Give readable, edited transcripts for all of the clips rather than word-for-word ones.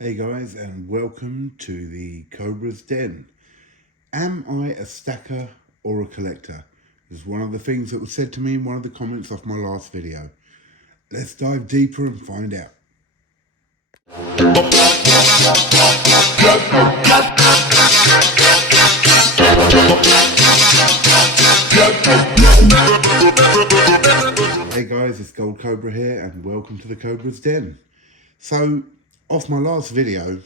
Hey guys, and welcome to the Cobra's Den. Am I a stacker or a collector? This is one of the things that was said to me in one of the comments of my last video. Let's dive deeper and find out. Hey guys, it's Gold Cobra here and welcome to the Cobra's Den. So, off my last video,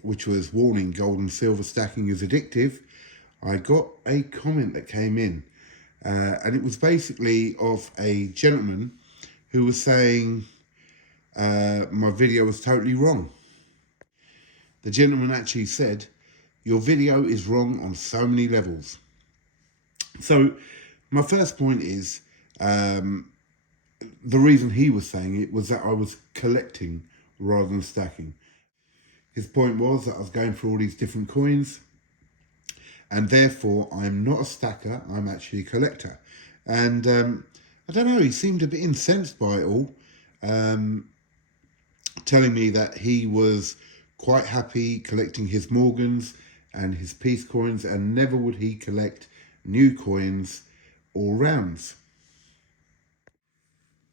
which was warning gold and silver stacking is addictive, I got a comment that came in. And it was basically of a gentleman who was saying my video was totally wrong. The gentleman actually said, your video is wrong on so many levels. So my first point is, the reason he was saying it was that I was collecting rather than stacking. His point was that I was going through all these different coins and therefore I'm not a stacker, I'm actually a collector. And I don't know, he seemed a bit incensed by it all, telling me that he was quite happy collecting his Morgans and his peace coins and never would he collect new coins or rounds.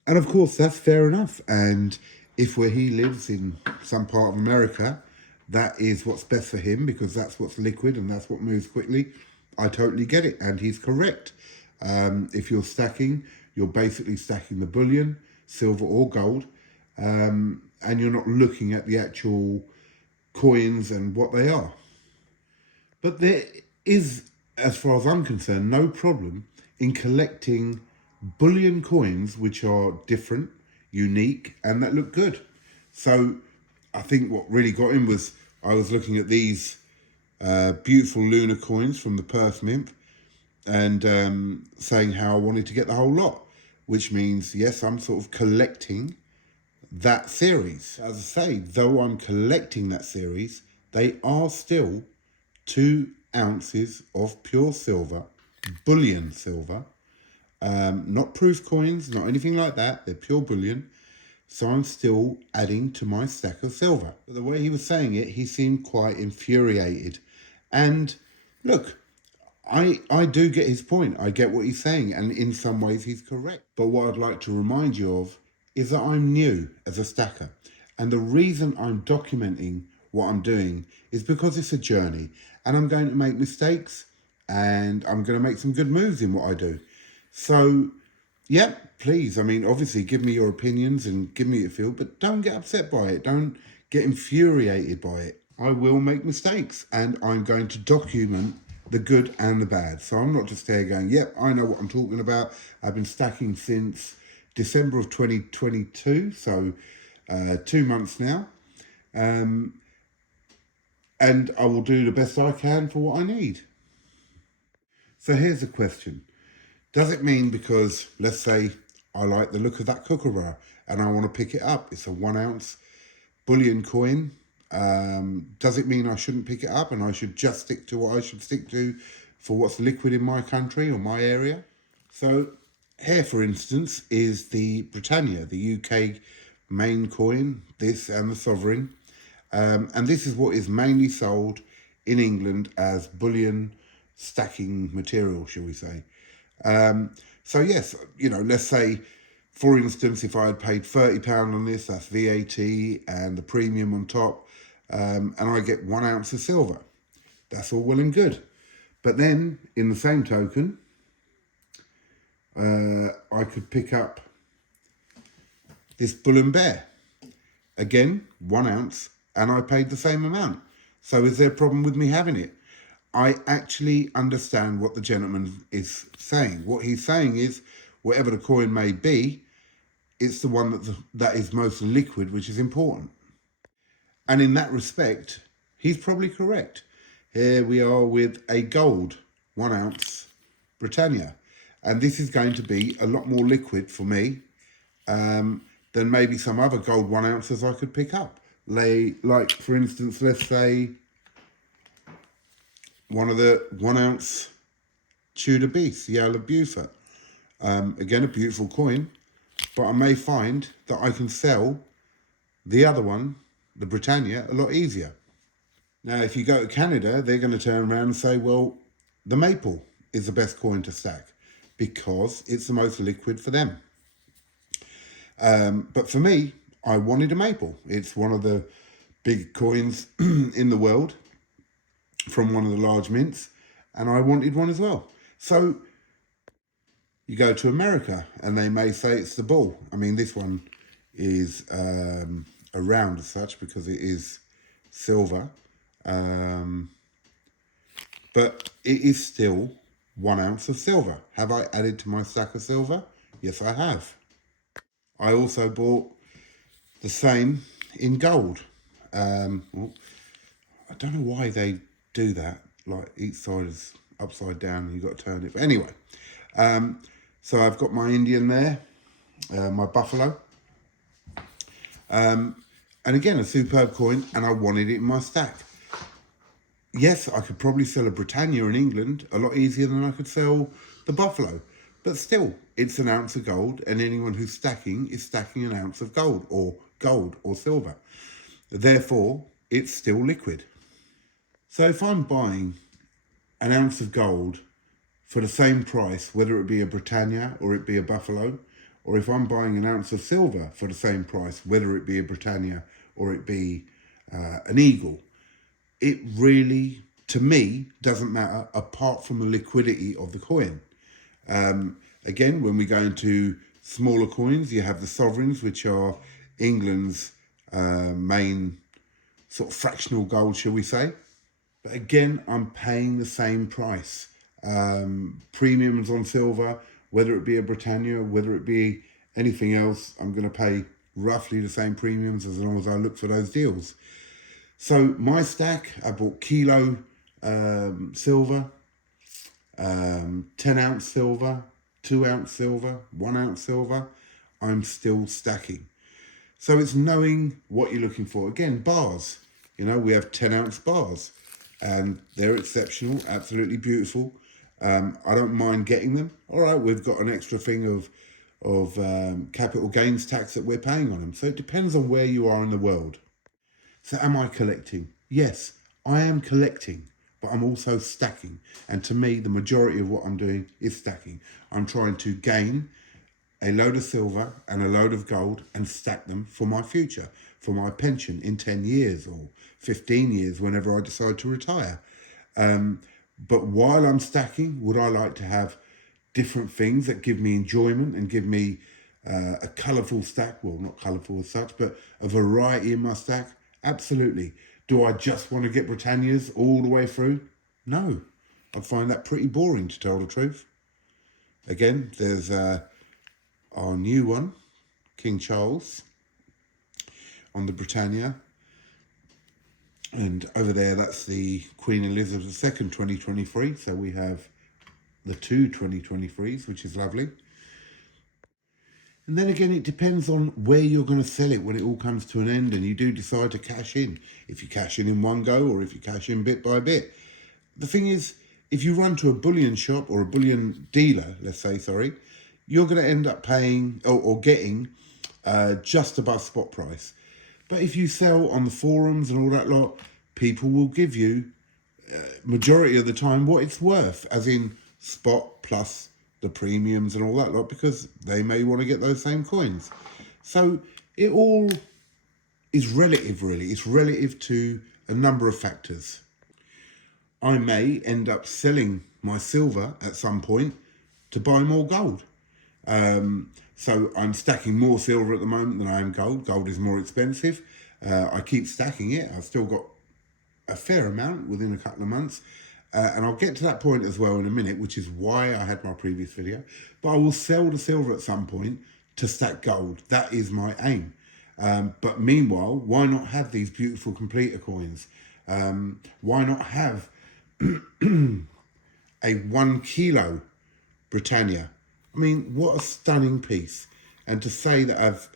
And of course, that's fair enough. And if where he lives in some part of America, that is what's best for him because that's what's liquid and that's what moves quickly, I totally get it. And he's correct. If you're stacking, you're basically stacking the bullion, silver or gold, and you're not looking at the actual coins and what they are. But there is, as far as I'm concerned, no problem in collecting bullion coins which are different, unique, and that look good. So I think what really got him was I was looking at these beautiful lunar coins from the Perth Mint and saying how I wanted to get the whole lot, which means, yes, I'm sort of collecting that series. As I say, though I'm collecting that series, they are still 2 ounces of pure silver, bullion silver, not proof coins, not anything like that. They're pure bullion. So I'm still adding to my stack of silver. But the way he was saying it, he seemed quite infuriated. And look, I do get his point. I get what he's saying. And in some ways he's correct. But what I'd like to remind you of is that I'm new as a stacker. And the reason I'm documenting what I'm doing is because it's a journey. And I'm going to make mistakes. And I'm going to make some good moves in what I do. So, yeah, please, I mean, obviously give me your opinions and give me your feel, but don't get upset by it. Don't get infuriated by it. I will make mistakes and I'm going to document the good and the bad. So I'm not just there going, yep, I know what I'm talking about. I've been stacking since December of 2022, so 2 months now. And I will do the best I can for what I need. So here's the question. Does it mean because, let's say, I like the look of that kookaburra and I want to pick it up, it's a 1 ounce bullion coin, does it mean I shouldn't pick it up and I should just stick to what I should stick to for what's liquid in my country or my area? So here, for instance, is the Britannia, the UK main coin, this and the Sovereign. And this is what is mainly sold in England as bullion stacking material, shall we say. So yes, you know, let's say, for instance, if I had paid £30 on this, that's VAT and the premium on top, and I get 1 ounce of silver. That's all well and good. But then, in the same token, I could pick up this Bull and Bear. Again, 1 ounce, and I paid the same amount. So is there a problem with me having it? I actually understand what the gentleman is saying. What he's saying is, whatever the coin may be, it's the one that is most liquid, which is important. And in that respect, he's probably correct. Here we are with a gold 1 ounce Britannia. And this is going to be a lot more liquid for me than maybe some other gold 1 ounces I could pick up. Like, for instance, let's say one of the 1 ounce Tudor Beast, the Owl of Beaufort. Again, a beautiful coin, but I may find that I can sell the other one the Britannia a lot easier. Now, if you go to Canada, they're going to turn around and say, well, the maple is the best coin to stack because it's the most liquid for them. But for me, I wanted a maple. It's one of the big coins in the world from one of the large mints, and I wanted one as well. So you go to America and they may say it's the bull. I mean, this one is a round as such because it is silver. But it is still 1 ounce of silver. Have I added to my stack of silver? Yes, I have. I also bought the same in gold. Well, I don't know why they do that. Like each side is upside down and you've got to turn it. But anyway, so I've got my Indian there, my buffalo. And again, a superb coin, and I wanted it in my stack. Yes, I could probably sell a Britannia in England a lot easier than I could sell the buffalo. But still, it's an ounce of gold, and anyone who's stacking is stacking an ounce of gold or silver. Therefore, it's still liquid. So if I'm buying an ounce of gold for the same price, whether it be a Britannia or it be a buffalo, or if I'm buying an ounce of silver for the same price, whether it be a Britannia or it be an eagle, it really, to me, doesn't matter apart from the liquidity of the coin. Again, when we go into smaller coins, you have the sovereigns, which are England's main sort of fractional gold, shall we say. But again, I'm paying the same price. Premiums on silver, whether it be a Britannia, whether it be anything else, I'm going to pay roughly the same premiums as long as I look for those deals. So my stack, I bought kilo silver, 10 ounce silver, 2 ounce silver, 1 ounce silver. I'm still stacking. So it's knowing what you're looking for. Again, bars. You know, we have 10 ounce bars and they're exceptional, absolutely beautiful. I don't mind getting them. All right, we've got an extra thing of capital gains tax that we're paying on them. So it depends on where you are in the world. So am I collecting? Yes, I am collecting, but I'm also stacking. And to me, the majority of what I'm doing is stacking. I'm trying to gain a load of silver and a load of gold and stack them for my future, for my pension in 10 years or 15 years, whenever I decide to retire. But while I'm stacking, would I like to have different things that give me enjoyment and give me a colourful stack? Well, not colourful as such, but a variety in my stack? Absolutely. Do I just want to get Britannias all the way through? No. I find that pretty boring, to tell the truth. Again, there's our new one, King Charles, on the Britannia. And over there, that's the Queen Elizabeth II 2023. So we have the two 2023s, which is lovely. And then again, it depends on where you're going to sell it when it all comes to an end and you do decide to cash in. If you cash in one go or if you cash in bit by bit. The thing is, if you run to a bullion shop or a bullion dealer, let's say, sorry, you're going to end up paying or getting just above spot price. But if you sell on the forums and all that lot, people will give you, majority of the time, what it's worth, as in spot plus the premiums and all that lot, because they may want to get those same coins. So it all is relative, really. It's relative to a number of factors. I may end up selling my silver at some point to buy more gold. So I'm stacking more silver at the moment than I am gold. Gold is more expensive. I keep stacking it. I've still got a fair amount within a couple of months. And I'll get to that point as well in a minute, which is why I had my previous video. But I will sell the silver at some point to stack gold. That is my aim. But meanwhile, why not have these beautiful completer coins? Why not have a 1 kilo Britannia? I mean, what a stunning piece. And to say that I've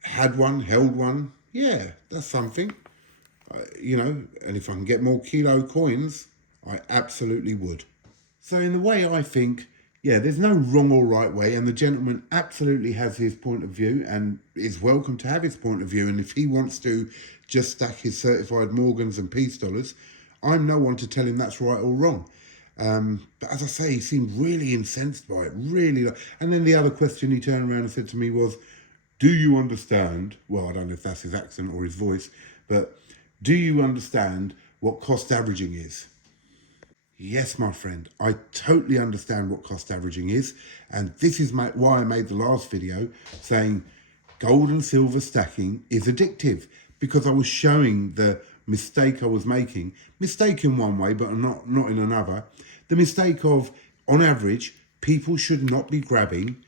had one, held one, yeah, that's something. You know, and if I can get more kilo coins, I absolutely would. So in the way I think, yeah, there's no wrong or right way, and the gentleman absolutely has his point of view and is welcome to have his point of view. And if he wants to just stack his certified Morgans and Peace dollars. I'm no one to tell him that's right or wrong. But as I say, he seemed really incensed by it, really. And then the other question he turned around and said to me was, do you understand, well, I don't know if that's his accent or his voice, but do you understand what cost averaging is? Yes, my friend, I totally understand what cost averaging is. And this is why I made the last video saying gold and silver stacking is addictive, because I was showing the mistake I was making. Mistake in one way, but not in another. The mistake of, on average, people should not be grabbing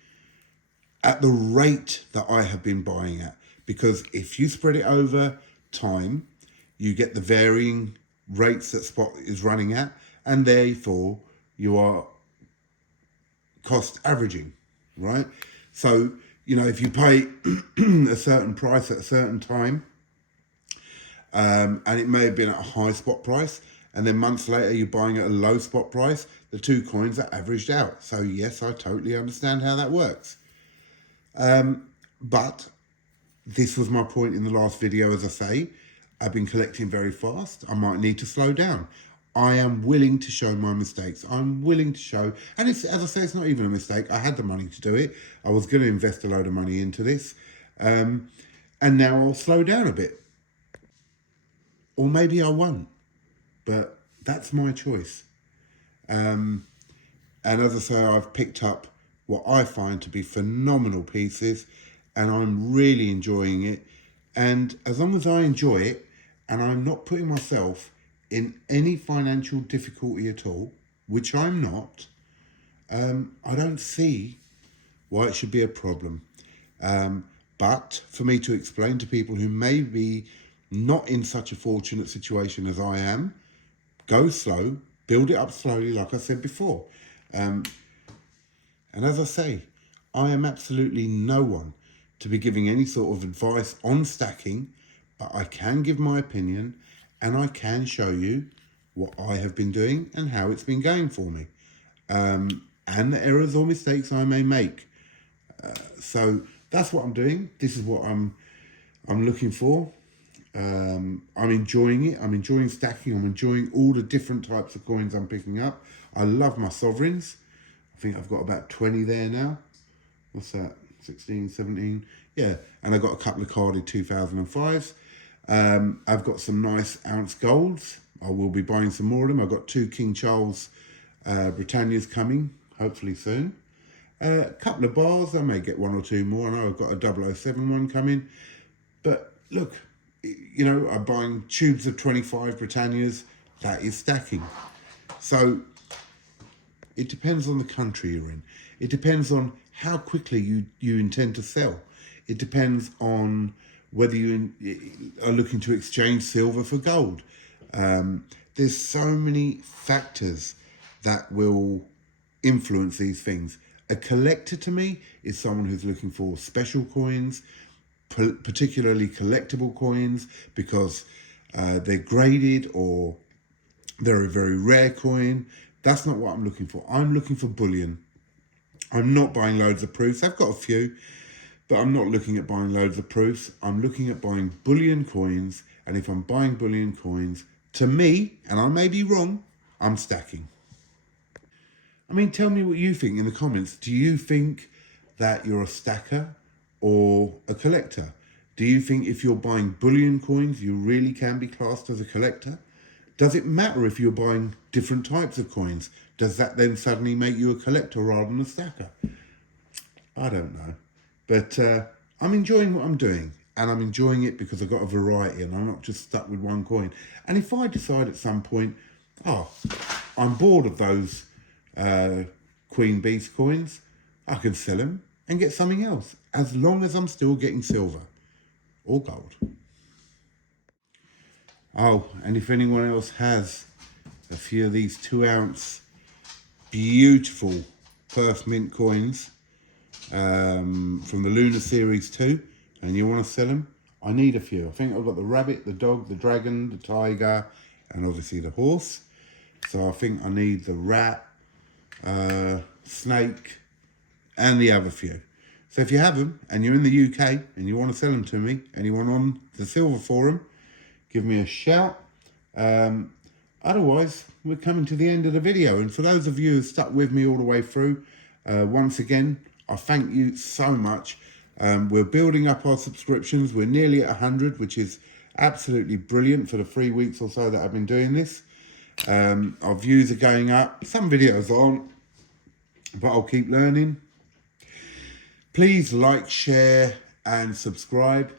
at the rate that I have been buying at. Because if you spread it over time, you get the varying rates that spot is running at, and therefore you are cost averaging, right? So, you know, if you pay a certain price at a certain time, and it may have been at a high spot price, and then months later you're buying at a low spot price, the two coins are averaged out. So yes, I totally understand how that works. But this was my point in the last video. As I say, I've been collecting very fast. I might need to slow down. I am willing to show my mistakes. I'm willing to show, and it's, as I say, it's not even a mistake. I had the money to do it. I was going to invest a load of money into this. And now I'll slow down a bit. Or maybe I won't. But that's my choice. And as I say, I've picked up what I find to be phenomenal pieces, and I'm really enjoying it. And as long as I enjoy it, and I'm not putting myself in any financial difficulty at all, which I'm not, I don't see why it should be a problem. But for me to explain to people who may be not in such a fortunate situation as I am, go slow, build it up slowly, like I said before. And as I say, I am absolutely no one to be giving any sort of advice on stacking, but I can give my opinion, and I can show you what I have been doing and how it's been going for me, and the errors or mistakes I may make. So that's what I'm doing. This is what I'm looking for. I'm enjoying it. I'm enjoying stacking. I'm enjoying all the different types of coins I'm picking up. I love my sovereigns. I think I've got about 20 there now. What's that? 16, 17. Yeah, and I got a couple of carded 2005s. I've got some nice ounce golds. I will be buying some more of them. I've got 2 King Charles Britannias coming, hopefully soon. A couple of bars. I may get 1 or 2 more. I know I've got a 007 one coming. But look, you know, I'm buying tubes of 25 Britannias. That is stacking. So it depends on the country you're in. It depends on how quickly you intend to sell. It depends on whether you are looking to exchange silver for gold. There's so many factors that will influence these things. A collector to me is someone who's looking for special coins, particularly collectible coins, because they're graded or they're a very rare coin. That's not what I'm looking for. I'm looking for bullion. I'm not buying loads of proofs. I've got a few, but I'm not looking at buying loads of proofs. I'm looking at buying bullion coins. And if I'm buying bullion coins, to me, and I may be wrong, I'm stacking. I mean, tell me what you think in the comments. Do you think that you're a stacker or a collector? Do you think if you're buying bullion coins, you really can be classed as a collector? Does it matter if you're buying different types of coins? Does that then suddenly make you a collector rather than a stacker? I don't know. But I'm enjoying what I'm doing. And I'm enjoying it because I've got a variety and I'm not just stuck with one coin. And if I decide at some point, oh, I'm bored of those Queen Beast coins, I can sell them and get something else, as long as I'm still getting silver or gold. Oh, and if anyone else has a few of these 2-ounce beautiful Perth Mint coins from the Lunar Series 2, and you want to sell them, I need a few. I think I've got the rabbit, the dog, the dragon, the tiger, and obviously the horse. So I think I need the rat, snake, and the other few. So if you have them and you're in the UK and you want to sell them to me and you want on the silver for them, give me a shout. Otherwise, we're coming to the end of the video. And for those of you who stuck with me all the way through, once again, I thank you so much. We're building up our subscriptions. We're nearly at 100, which is absolutely brilliant for the 3 weeks or so that I've been doing this. Our views are going up. Some videos aren't, but I'll keep learning. Please like, share, and subscribe.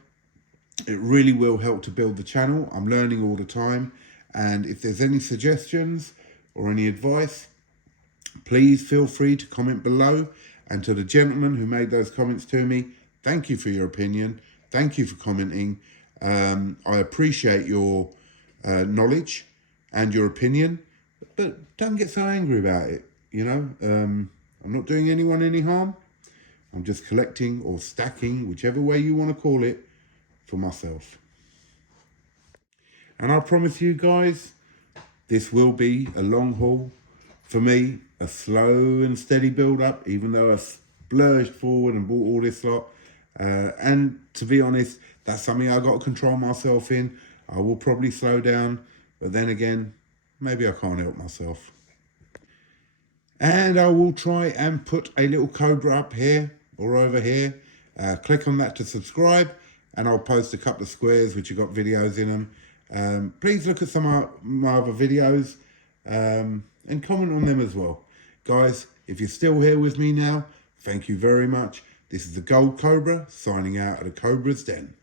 It really will help to build the channel. I'm learning all the time. And if there's any suggestions or any advice, please feel free to comment below. And to the gentleman who made those comments to me, thank you for your opinion. Thank you for commenting. I appreciate your knowledge and your opinion, but don't get so angry about it. You know, I'm not doing anyone any harm. I'm just collecting or stacking, whichever way you want to call it, for myself. And I promise you guys, this will be a long haul. For me, a slow and steady build up, even though I splurged forward and bought all this lot. And to be honest, that's something I've got to control myself in. I will probably slow down, but then again, maybe I can't help myself. And I will try and put a little cobra up here or over here. Click on that to subscribe, and I'll post a couple of squares which have got videos in them. Please look at some of my other videos and comment on them as well. Guys, if you're still here with me now, thank you very much. This is the Gold Cobra signing out at the Cobra's Den.